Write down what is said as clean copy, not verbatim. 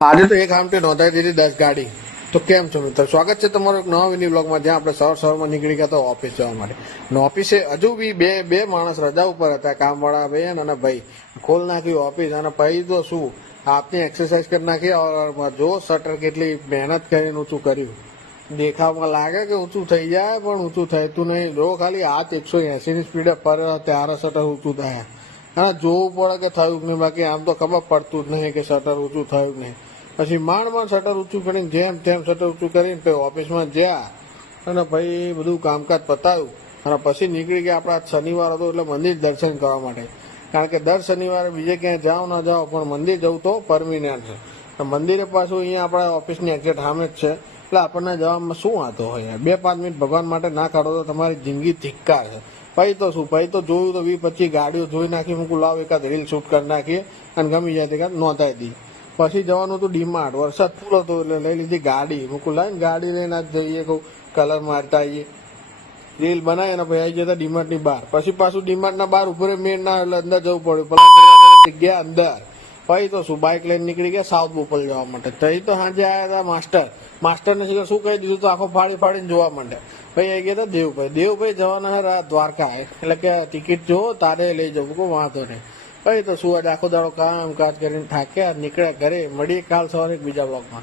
આજે તો એક આમટી નોંધાઈ દીધી 10 ગાડી. તો કેમ છો મિત્રો, સ્વાગત છે તમારો એક નવા વિડીયો બ્લોગમાં, જ્યાં આપણે સવારમાં નીકળી ગયા તો ઓફિસ જવા માટે. અને ઓફિસે હજુ બી બે માણસ રજા ઉપર હતા, કામવાળા બેન અને ભાઈ. ખોલ નાખ્યું ઓફિસ, અને પછી તો શું આપની એક્સરસાઇઝ કરી નાખી. જો શટર કેટલી મહેનત કરીને ઊંચું કર્યું. દેખાવમાં લાગે કે ઊંચું થઈ જાય, પણ ઊંચું થતું નહીં. જો ખાલી હાથ 180 ની સ્પીડે પર ત્યારે શટર ઊંચું થાય. અને જોવું પડે કે થયું કે નહીં, બાકી આમ તો ખબર પડતું જ નહીં કે શટર ઊંચું થયું નહીં. પછી માંડ શટર ઊંચું કરીને જેમ તેમ શટર ઊંચું કરીને પછી ઓફિસમાં જ્યાં અને ભાઈ બધું કામકાજ પતાવ્યું. અને પછી નીકળી ગયા. આપણા શનિવાર હતો એટલે મંદિર દર્શન કરવા માટે. કારણ કે દર શનિવારે બીજે ક્યાંય જાઓ ના જાઓ, પણ મંદિર જવું તો પરમિનન્ટ છે. મંદિરે પાછું અહીંયા આપણા ઓફિસની એક્ઝેક્ટ સામે જ છે, એટલે આપણને જવામાં શું વાંધો હોય. 2-5 મિનિટ ભગવાન માટે ના કાઢો તો તમારી જિંદગી ધિક્કાર છે. પછી તો શું, પછી તો જોયું તો 20-25 ગાડીઓ જોઈ નાખી. મૂકું લાવ એકાદ રીલ શૂટ કરી નાખીએ અને ગમી જાય એકાદ નોંધાઈ દી. પછી જવાનું હતું ડીમાર્ટ. વરસાદ ફૂલ હતો એટલે લઈ લીધી ગાડી. મૂકું લાવીને ગાડી લઈને જ જઈએ, કહું કલર મારતા આવીએ, રીલ બનાવી અને પછી આવી જતા ડીમાર્ટની બહાર. પછી પાછું ડીમાર્ટના બહાર ઉપર મેળ ના એટલે અંદર જવું પડ્યું. પેલા ગયા અંદર. પછી તો શું, બાઇક લઈને નીકળી ગયા સાઉથ બોપલ જવા માટે. તઈ તો સાંજે આવ્યા હતા માસ્ટરને શું કહી દીધું તો આખો ફાડીને જોવા માંડે. ભાઈ આવી ગયા હતા દેવભાઈ જવાના હતા દ્વારકા, એટલે કે ટિકિટ જો તારે લઈ જવું, કોઈ વાંધો નહીં. પછી તો શું, આખો દાડો કામકાજ કરીને થાક્યા, નીકળ્યા ઘરે. મળીએ કાલ સવારે એક બીજા બ્લોગમાં.